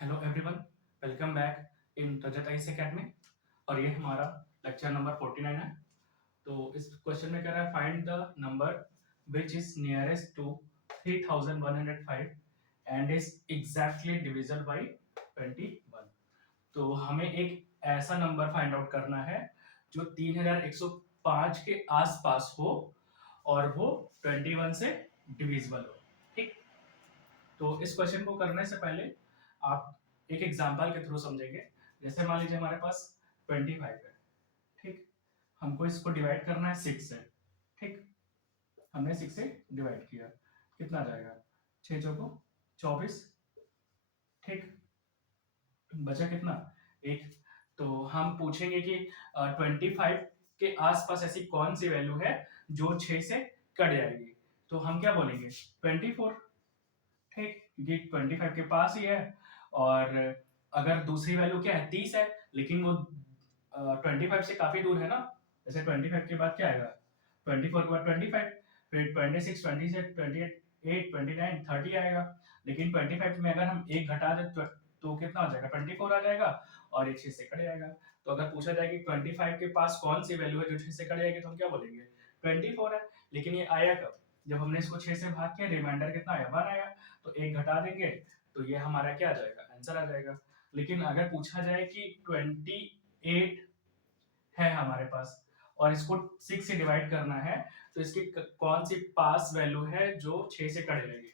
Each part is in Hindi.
Hello everyone, welcome back in Rajat ice academy. और ये हमारा लेक्चर नंबर 49 है। तो इस क्वेश्चन में कह रहा है find the number which is nearest to 3105 and is exactly divisible by 21। तो हमें एक ऐसा नंबर फाइंड आउट करना है जो 3105 के आसपास हो और वो 21 से डिविजिबल हो। ठीक, तो इस क्वेश्चन को करने से पहले आप एक एग्जांपल के थ्रू समझेंगे। जैसे मान लीजिए हमारे पास 25 है। ठीक, हमको इसको डिवाइड करना है 6 से। ठीक, हमने 6 से डिवाइड किया, कितना जाएगा? 6 चौको 24। ठीक, बचा कितना? एक। तो हम पूछेंगे कि 25 के आसपास ऐसी कौन सी वैल्यू है जो 6 से कट जाएगी। तो हम क्या बोलेंगे? 24। ठीक, क्योंकि 25 के पास ही है। और अगर दूसरी वैल्यू क्या है? 30 है, लेकिन वो 25 से काफी दूर है ना। जैसे 25 के बाद क्या आएगा? 24 के बाद 25, फिर 26, 27, 28, 29, 30 आएगा। लेकिन 25 में अगर हम एक घटा दे तो कितना हो जाएगा? 24 आ जाएगा और ये 6 से कट जाएगा। तो अगर पूछा जाए कि 25 के पास कौन सी वैल्यू है जो 6 से कट जाएगी, तो हम क्या बोलेंगे? 24 है। लेकिन ये आया कब? जब हमने इसको 6 से भाग किया, रिमाइंडर कितना आया? 1 आया। तो एक घटा देंगे तो ये हमारा क्या आ जाएगा? आंसर आ जाएगा। लेकिन अगर पूछा जाए कि 28 है हमारे पास और इसको 6 से डिवाइड करना है, तो इसकी कौन सी पास वैल्यू है जो 6 से कट जाएगी?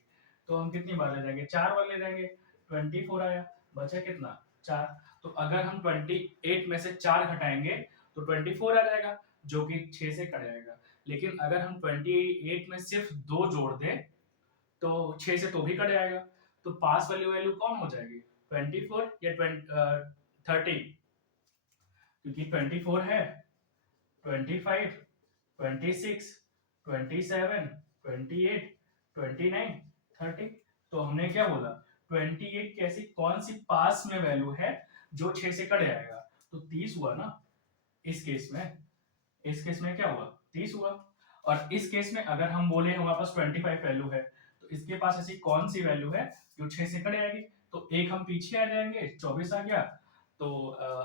तो हम कितनी बार ले जाएंगे? 4 बार ले जाएंगे। 24 आया, बचा कितना? 4। तो अगर हम 28 में से 4 घटाएंगे तो 24 आ जाएगा, जो कि 6 से कट जाएगा। लेकिन अगर हम 28 में सिर्फ 2 जोड़ दें तो 6 से तो भी कट जाएगा। तो पास वाली वैल्यू कौन हो जाएगी? 24 या 30? क्योंकि 24 है, 25, 26, 27, 28, 29, 30। तो हमने क्या बोला? 28 की ऐसी कौन सी पास में वैल्यू है जो 6 से कट जाएगा? तो 30 हुआ ना इस केस में। इस केस में क्या हुआ? 30 हुआ। और इस केस में अगर हम बोले हमारे पास 25 वैल्यू है, तो इसके पास ऐसी कौन सी वैल्यू है जो 6 से कट जाएगी? तो एक हम पीछे आ जाएंगे, 24 आ गया, तो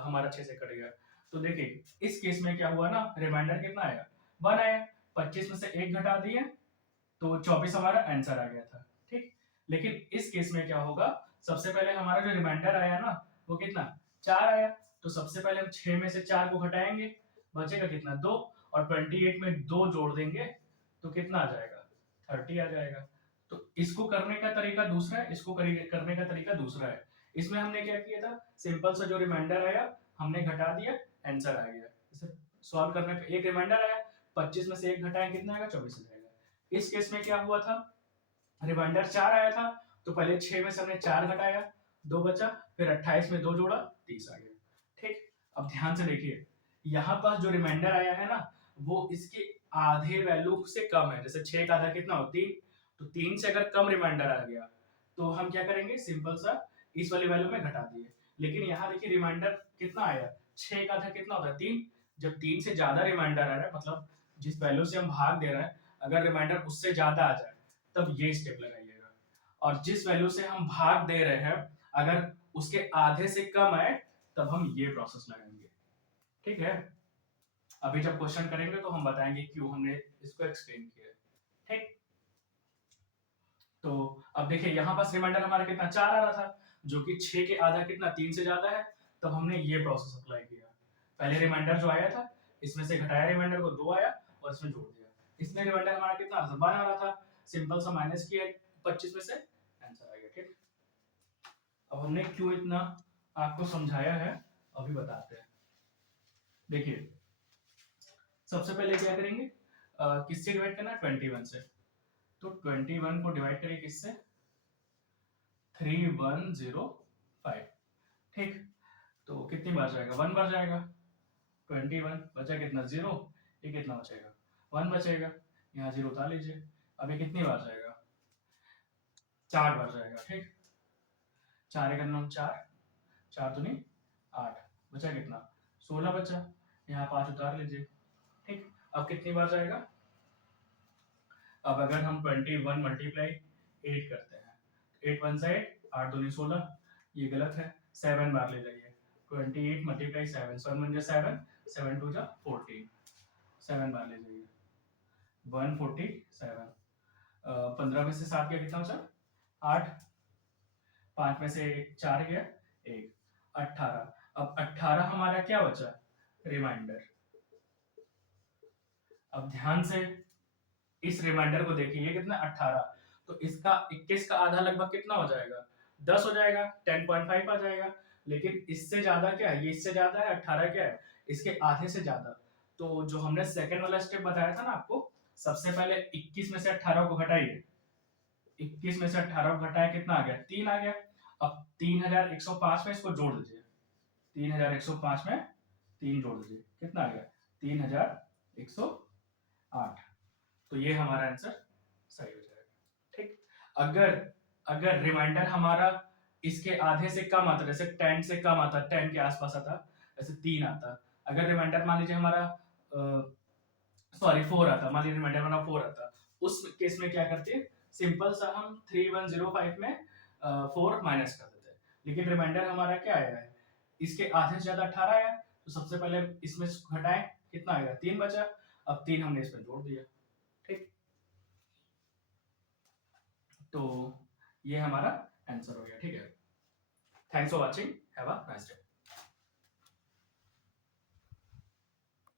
हमारा 6 से कट गया। तो देखिए इस केस में क्या हुआ ना, रिमाइंडर कितना आया? 1 आया। 25 में से एक घटा दिए तो 24 हमारा आंसर आ गया था। ठीक, लेकिन इस केस में क्या होगा? सबसे पहले हमारा जो रिमाइंडर आया ना, वो कितना? 4 आया। तो सबसे पहले हम 6 में से 4 को घटाएंगे, बचेगा कितना? 2। और 28 में 2 जोड़ देंगे तो कितना आ जाएगा? 30 आ जाएगा। तो इसको करने का तरीका दूसरा है, इसको करने का तरीका दूसरा है। इसमें हमने क्या किया था? सिंपल सा जो रिमाइंडर आया हमने घटा दिया, आंसर आ गया। इसे सॉल्व करने पे एक रिमाइंडर आया, 25 में से एक घटाएं कितना आएगा? 24 आ जाएगा। इस केस में क्या हुआ था? रिमाइंडर 4 आया था, तो पहले 6 में से हमने 4 घटाया, 2 बचा, फिर 28 में 2 जोड़ा, 30 आ गया। ठीक, अब ध्यान से देखिए, यहाँ पास जो रिमाइंडर आया है ना, वो इसके आधे वैल्यू से कम है। जैसे 6 का आधा कितना हो? 3। तो 3 से अगर कम रिमाइंडर आ गया तो हम क्या करेंगे? सिंपल सा इस वाली वैल्यू में घटा दिए। लेकिन यहाँ देखिए रिमाइंडर कितना आया? 6 का आधा कितना होता है? 3। जब 3 से ज्यादा रिमाइंडर आ रहा है, मतलब जिस वैल्यू से हम भाग दे रहे हैं, अगर रिमाइंडर उससे ज्यादा आ जाए तब ये स्टेप लगाइएगा। और जिस वैल्यू से हम भाग दे रहे हैं अगर उसके आधे से कम आए तब हम ये प्रोसेस लगाएंगे। ठीक है, अभी जब क्वेश्चन करेंगे तो हम बताएंगे क्यों हमने इसको एक्सप्लेन किया है। ठीक, तो अब देखिए यहाँ पास रिमाइंडर हमारा कितना? 4 आ रहा था, जो कि 6 के आधा कितना? 3 से ज्यादा है। तब हमने ये प्रोसेस अप्लाई किया। पहले रिमाइंडर जो आया था इसमें से घटाया, रिमाइंडर को 2 आया और इसमें जोड़ दिया। इसमें रिमाइंडर हमारा कितना आ रहा था? 1 आ रहा था, सिंपल सा माइनस किया 25 में से, आंसर आ गया। ठीक, अब हमने क्यों इतना आपको समझाया है अभी बताते हैं। देखिए सबसे पहले क्या करेंगे? किससे डिवाइड करना है? 21 से। तो 21 को डिवाइड करिए किससे? 3105। ठीक, तो कितनी बार जाएगा? 1 बार जाएगा। 21 बचा कितना? 0। ये कितना बचेगा? 1 बचेगा। यहाँ 0 उतार लीजिए। अब ये कितनी बार जाएगा? 4 बार जाएगा। ठीक, 4 का 9 4, 4 दूनी 8, बचा कितना? 16 बचा। यहाँ 5 उतार लीजिए। ठीक, अब कितनी बार जाएगा? अब अगर हम 21 मल्टीप्लाई 8 करते हैं, 8 वन से 8, 8 दूनी 16, ये गलत है, 7 बार ले जाइए, 28 मल्टीप्लाई 7, 7 1 7, 7 2 14, 7 बार ले जाइए, 147, 15 में से 7 गया कितना बचा, 8, 5 में से 4 गया 1, 18, अब 18 हमारा क्या बचा, रिमाइंडर। अब ध्यान से इस रिमाइंडर को देखिए, ये कितना 18, तो इसका 21 का आधा लगभग कितना हो जाएगा, 10 हो जाएगा, 10.5 आ जाएगा। लेकिन इससे ज्यादा क्या है, ये इससे ज्यादा है, 18 क्या है, इसके आधे से ज्यादा। तो जो हमने सेकंड वाला स्टेप बताया था ना आपको, सबसे पहले 21 में से 18 को घटाइए, 21 में से 18 को घटाया कितना आ गया, 3 आ गया। अब 3105 में इसको जोड़ दीजिए, 3105 में 3 जोड़ दीजिए, कितना आ गया, 3108। तो ये हमारा आंसर सही हो जाएगा। ठीक, अगर अगर रिमाइंडर हमारा इसके आधे से कम आता, जैसे 10 से कम आता, 10 के आसपास आता, जैसे 3 आता, अगर रिमाइंडर मान लीजिए हमारा सॉरी 4 आता, मान लीजिए रिमाइंडर हमारा 4 आता, उस केस में क्या करते हैं, सिंपल सा हम 3105 में 4 माइनस कर देते हैं। लेकिन रिमाइंडर हमारा क्या आया है, इसके आधे से ज्यादा 18 आया, तो सबसे पहले इसमें घटाएं, कितना आएगा, 3 बचा, अब 3 हमने इसमें जोड़ दिया। ठीक, तो ये हमारा आंसर हो गया। ठीक है, thanks for watching, have a nice day.